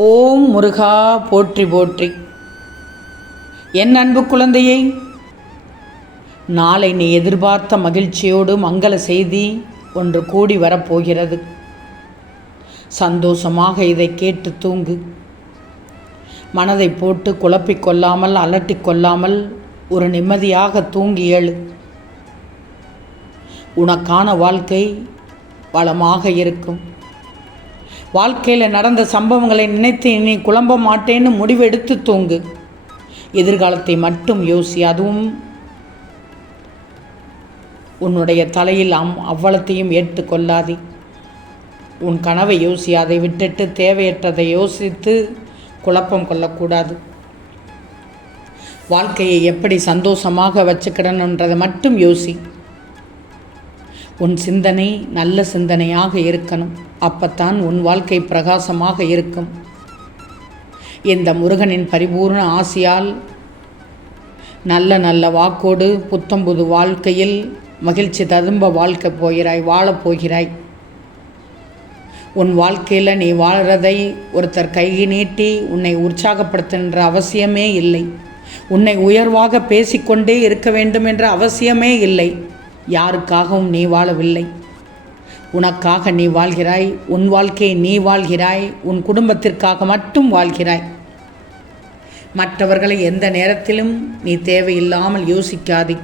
ஓம் முருகா போற்றி போற்றி. என் அன்பு குழந்தையை, நாளை நீ எதிர்பார்த்த மகிழ்ச்சியோடு மங்கள செய்தி ஒன்று கூடி வரப்போகிறது. சந்தோஷமாக இதை கேட்டு தூங்கு. மனதை போட்டு குழப்பிக்கொள்ளாமல் அலட்டிக்கொள்ளாமல் ஒரு நிம்மதியாக தூங்கி எழு. உனக்கான வாழ்க்கை வளமாக இருக்கும். வாழ்க்கையில் நடந்த சம்பவங்களை நினைத்து நீ குழம்ப மாட்டேன்னு முடிவெடுத்து தூங்கு. எதிர்காலத்தை மட்டும் யோசி. அதுவும் உன்னுடைய தலையில் அவ்வளத்தையும் ஏற்றுக்கொள்ளாதே. உன் கனவை யோசி. அதை விட்டுட்டு தேவையற்றதை யோசித்து குழப்பம் கொள்ளக்கூடாது. வாழ்க்கையை எப்படி சந்தோஷமாக வச்சுக்கிடணுன்றதை மட்டும் யோசி. உன் சிந்தனை நல்ல சிந்தனையாக இருக்கணும். அப்பத்தான் உன் வாழ்க்கை பிரகாசமாக இருக்கும். இந்த முருகனின் பரிபூர்ண ஆசியால் நல்ல நல்ல வாக்கோடு புத்தம்புது வாழ்க்கையில் மகிழ்ச்சி ததும்ப வாழப் போகிறாய். உன் வாழ்க்கையில் நீ வாழ்கிறதை ஒருத்தர் கை நீட்டி உன்னை உற்சாகப்படுத்துகின்ற அவசியமே இல்லை. உன்னை உயர்வாக பேசிக்கொண்டே இருக்க வேண்டும் என்ற அவசியமே இல்லை. யாருக்காகவும் நீ வாழவில்லை. உனக்காக நீ வாழ்கிறாய். உன் வாழ்க்கையை நீ வாழ்கிறாய். உன் குடும்பத்திற்காக மட்டும் வாழ்கிறாய். மற்றவர்களை எந்த நேரத்திலும் நீ தேவையில்லாமல் யோசிக்காதே.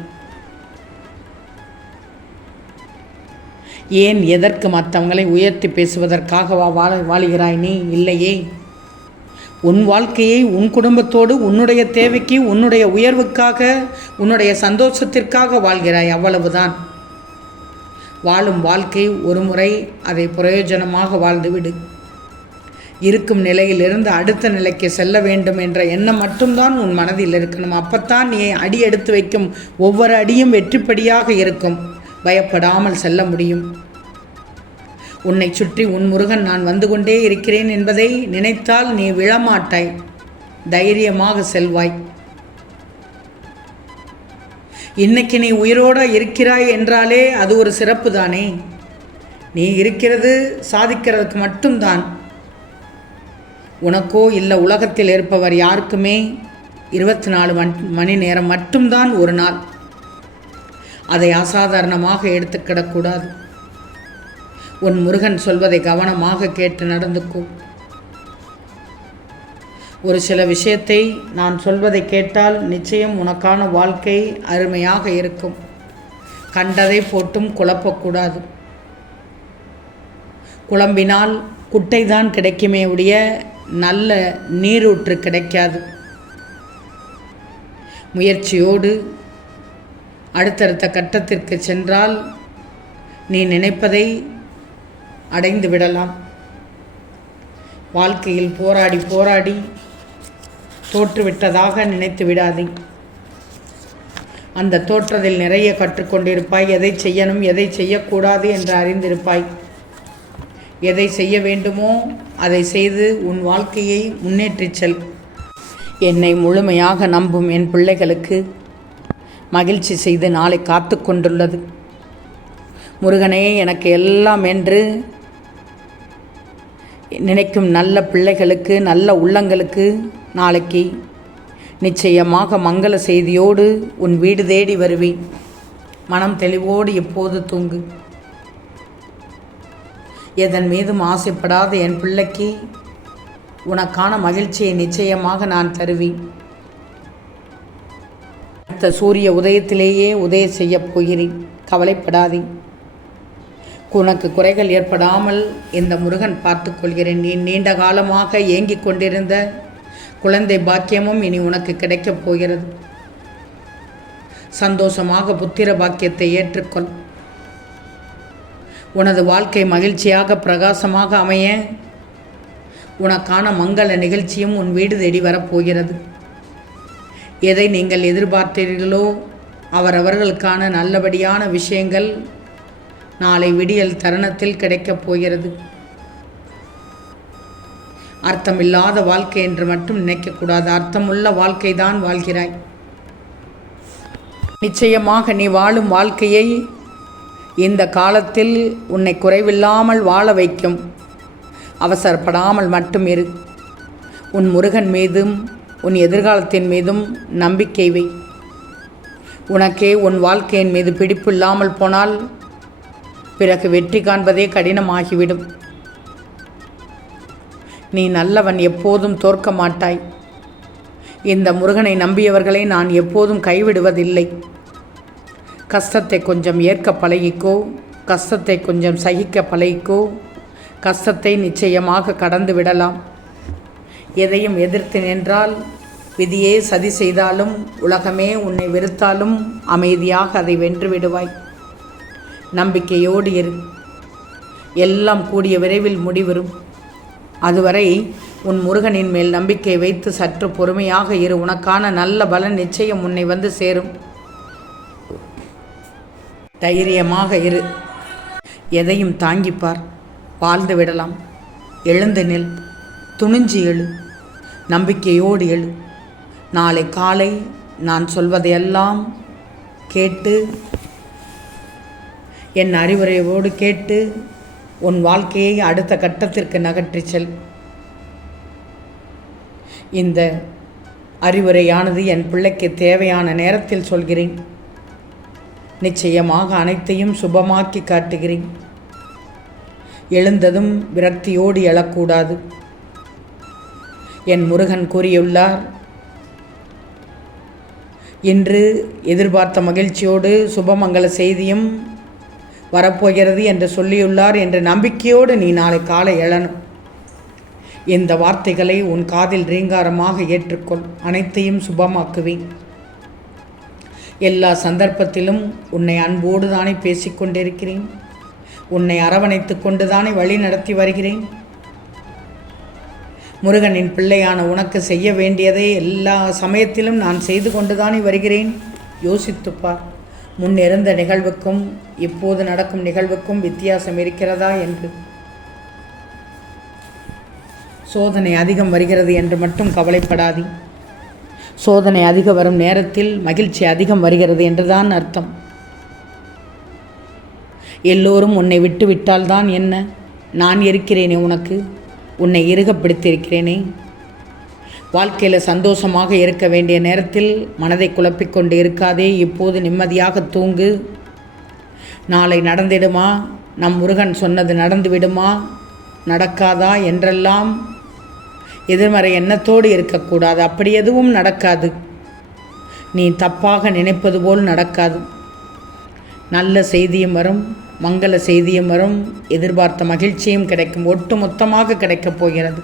ஏன் எதற்கு மற்றவங்களை உயர்த்தி பேசுவதற்காகவா வாழ்கிறாய்? நீ இல்லையே. உன் வாழ்க்கையை உன் குடும்பத்தோடு உன்னுடைய தேவைக்கு, உன்னுடைய உயர்வுக்காக, உன்னுடைய சந்தோஷத்திற்காக வாழ்கிறாய். அவ்வளவுதான். வாழும் வாழ்க்கை ஒரு முறை, அதை பிரயோஜனமாக வாழ்ந்துவிடு. இருக்கும் நிலையிலிருந்து அடுத்த நிலைக்கு செல்ல வேண்டும் என்ற எண்ணம் மட்டும்தான் உன் மனதில் இருக்கணும். அப்பத்தான் நீ அடி எடுத்து வைக்கும் ஒவ்வொரு அடியும் வெற்றிப்படியாக இருக்கும். பயப்படாமல் செல்ல முடியும். உன்னை சுற்றி உன் முருகன் நான் வந்து கொண்டே இருக்கிறேன் என்பதை நினைத்தால் நீ விழமாட்டாய். தைரியமாக செல்வாய். இன்னைக்கு நீ உயிரோடு இருக்கிறாய் என்றாலே அது ஒரு சிறப்பு தானே. நீ இருக்கிறது சாதிக்கிறதுக்கு மட்டும்தான். உனக்கோ இல்லை, உலகத்தில் இருப்பவர் யாருக்குமே 24 மணி நேரம் மட்டும்தான் ஒரு நாள். அதை அசாதாரணமாக எடுத்துக்கிடக்கூடாது. உன் முருகன் சொல்வதை கவனமாக கேட்டு நடந்துக்கோ. ஒரு சில விஷயத்தை நான் சொல்வதை கேட்டால் நிச்சயம் உனக்கான வாழ்க்கை அருமையாக இருக்கும். கண்டதை போட்டும் குழப்பக்கூடாது. குழம்பினால் குட்டை தான் கிடைக்குமே ஒழிய நல்ல நீரூற்று கிடைக்காது. முயற்சியோடு அடுத்தடுத்த கட்டத்திற்கு சென்றால் நீ நினைப்பதை அடைந்து விடலாம். வாழ்க்கையில் போராடி போராடி தோற்றுவிட்டதாக நினைத்து விடாதே. அந்த தோற்றதில் நிறைய கற்றுக்கொண்டிருப்பாய். எதை செய்யணும், எதை செய்யக்கூடாது என்று அறிந்திருப்பாய். எதை செய்ய வேண்டுமோ அதை செய்து உன் வாழ்க்கையை முன்னேற்றிச் செல். என்னை முழுமையாக நம்பும் என் பிள்ளைகளுக்கு மகிழ்ச்சி செய்து நாளை காத்து கொண்டுள்ளது. முருகனே எனக்கு எல்லாம் என்று நினைக்கும் நல்ல பிள்ளைகளுக்கு, நல்ல உள்ளங்களுக்கு நாளைக்கு நிச்சயமாக மங்கள செய்தியோடு உன் வீடு தேடி வருவேன். மனம் தெளிவோடு எப்போது தூங்கு. எதன் மீதும் ஆசைப்படாத என் பிள்ளைக்கு உனக்கான மகிழ்ச்சியை நிச்சயமாக நான் தருவேன். அடுத்த சூரிய உதயத்திலேயே உதயம் செய்யப் போகிறேன். கவலைப்படாதே. உனக்கு குறைகள் ஏற்படாமல் இந்த முருகன் பார்த்து கொள்கிறேன். நீ நீண்ட காலமாக ஏங்கிக் கொண்டிருந்த குழந்தை பாக்கியமும் இனி உனக்கு கிடைக்கப் போகிறது. சந்தோஷமாக புத்திர பாக்கியத்தை ஏற்றுக்கொள். உனது வாழ்க்கை மகிழ்ச்சியாக பிரகாசமாக அமைய உனக்கான மங்கள நிகழ்ச்சியும் உன் வீடு தேடி வரப்போகிறது. எதை நீங்கள் எதிர்பார்த்தீர்களோ அவரவர்களுக்கான நல்லபடியான விஷயங்கள் நாளை விடியல் தருணத்தில் கிடைக்கப் போகிறது. அர்த்தமில்லாத வாழ்க்கை என்று மட்டும் நினைக்கக்கூடாது. அர்த்தமுள்ள வாழ்க்கை தான் வாழ்கிறாய். நிச்சயமாக நீ வாழும் வாழ்க்கையை இந்த காலத்தில் உன்னை குறைவில்லாமல் வாழ வைக்கும். அவசரப்படாமல் மட்டும் இரு. உன் முருகன் மீதும் உன் எதிர்காலத்தின் மீதும் நம்பிக்கை வை. உனக்கே உன் வாழ்க்கையின் மீது பிடிப்பு இல்லாமல் போனால் பிறகு வெற்றி காண்பதே கடினமாகிவிடும். நீ நல்லவன், எப்போதும் தோற்க மாட்டாய். இந்த முருகனை நம்பியவர்களை நான் எப்போதும் கைவிடுவதில்லை. கஷ்டத்தை கொஞ்சம் ஏற்க பழகிக்கோ, கஷ்டத்தை கொஞ்சம் சகிக்க பழகிக்கோ. கஷ்டத்தை நிச்சயமாக கடந்து விடலாம். எதையும் எதிர்த்து நின்றால், விதியே சதி செய்தாலும், உலகமே உன்னை வெறுத்தாலும் அமைதியாக அதை வென்று விடுவாய். நம்பிக்கையோடு இரு. எல்லாம் கூடிய விரைவில் முடிவரும். அதுவரை உன் முருகனின் மேல் நம்பிக்கை வைத்து சற்று பொறுமையாக இரு. உனக்கான நல்ல பலன் நிச்சயம் உன்னை வந்து சேரும். தைரியமாக இரு. எதையும் தாங்கிப்பார். வாழ்ந்து விடலாம். எழுந்து நில். துணிஞ்சு எழு. நம்பிக்கையோடு எழு. நாளை காலை நான் சொல்வதையெல்லாம் கேட்டு, என் அறிவுரையோடு கேட்டு உன் வாழ்க்கையை அடுத்த கட்டத்திற்கு நகற்றி செல். இந்த அறிவுரையானது என் பிள்ளைக்கு தேவையான நேரத்தில் சொல்கிறேன். நிச்சயமாக அனைத்தையும் சுபமாக்கி காட்டுகிறேன். எழுந்ததும் விரக்தியோடு எழக்கூடாது. என் முருகன் கூறியுள்ளார், இன்று எதிர்பார்த்த மகிழ்ச்சியோடு சுபமங்கல செய்தியும் வரப்போகிறது என்று சொல்லியுள்ளார் என்ற நம்பிக்கையோடு நீ நாளை காலை எழணும். இந்த வார்த்தைகளை உன் காதில் ரீங்காரமாக ஏற்றுக்கொள். அனைத்தையும் சுபமாக்குவேன். எல்லா சந்தர்ப்பத்திலும் உன்னை அன்போடு தானே பேசிக்கொண்டிருக்கிறேன். உன்னை அரவணைத்து கொண்டு தானே வழி நடத்தி வருகிறேன். முருகனின் பிள்ளையான உனக்கு செய்ய வேண்டியதை எல்லா சமயத்திலும் நான் செய்து கொண்டு தானே வருகிறேன். யோசித்துப்பார். முன்னிருந்த நிகழ்வுக்கும் இப்போது நடக்கும் நிகழ்வுக்கும் வித்தியாசம் இருக்கிறதா என்று. சோதனை அதிகம் வருகிறது என்று மட்டும் கவலைப்படாதே. சோதனை அதிகம் வரும் நேரத்தில் மகிழ்ச்சி அதிகம் வருகிறது என்றுதான் அர்த்தம். எல்லோரும் உன்னை விட்டு விட்டால்தான் என்ன, நான் இருக்கிறேனே உனக்கு. உன்னை இறுகப்படுத்தியிருக்கிறேனே. வாழ்க்கையில் சந்தோஷமாக இருக்க வேண்டிய நேரத்தில் மனதை குழப்பிக்கொண்டு இருக்காதே. இப்போது நிம்மதியாக தூங்கு. நாளை நடந்திடுமா, நம் முருகன் சொன்னது நடந்து விடுமா, நடக்காதா என்றெல்லாம் எதிர்மறை எண்ணத்தோடு இருக்கக்கூடாது. அப்படி எதுவும் நடக்காது. நீ தப்பாக நினைப்பது போல் நடக்காது. நல்ல செய்தியும் வரும், மங்கள செய்தியும் வரும், எதிர்பார்த்த மகிழ்ச்சியும் கிடைக்கும். ஒட்டு மொத்தமாக கிடைக்கப் போகிறது.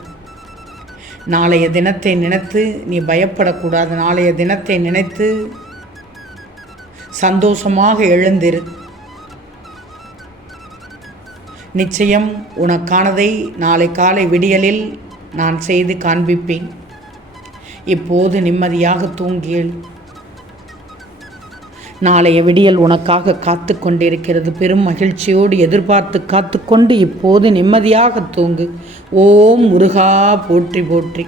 நாளைய தினத்தை நினைத்து நீ பயப்படக்கூடாது. நாளைய தினத்தை நினைத்து சந்தோஷமாக எழுந்திரு. நிச்சயம் உனக்கானதை நாளை காலை விடியலில் நான் செய்து காண்பிப்பேன். இப்போது நிம்மதியாக தூங்கியல். நாளைய விடியல் உனக்காக காத்து கொண்டிருக்கிறது. பெரும் மகிழ்ச்சியோடு எதிர்பார்த்து காத்து கொண்டு இப்போது நிம்மதியாக தூங்கு. ஓம் முருகா போற்றி போற்றி.